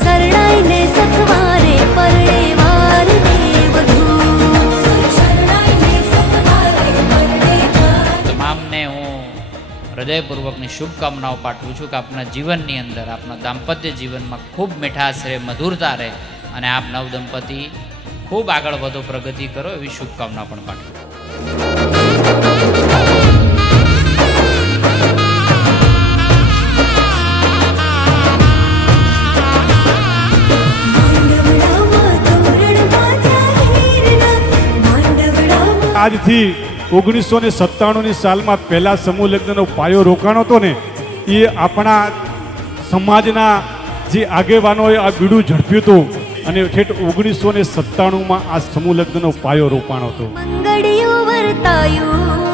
શરણાઈને સથવારે પરણે વાર દેવધૂ શરણાઈને સથવારે પરણે વાર. તમામને હું હૃદયપૂર્વકની શુભકામનાઓ પાઠવું છું કે આપના જીવનની અંદર, આપના દાંપત્ય જીવનમાં ખૂબ મીઠાશ રહે, મધુરતા રહે અને આપ નવદંપતિ ખૂબ આગળ વધો, પ્રગતિ કરો, એવી શુભકામના પણ પાઠવું. આજથી 1997ની સાલમાં પહેલા સમૂહ લગ્નનો પાયો રોકાણો હતો ને, એ આપણા સમાજના જે આગેવાનોએ આ બીડું ઝડપ્યું હતું અને ઠેઠ 1997માં આ સમૂહ લગ્નનો પાયો રોપાણો હતો. મંગળિયું વર્તાયું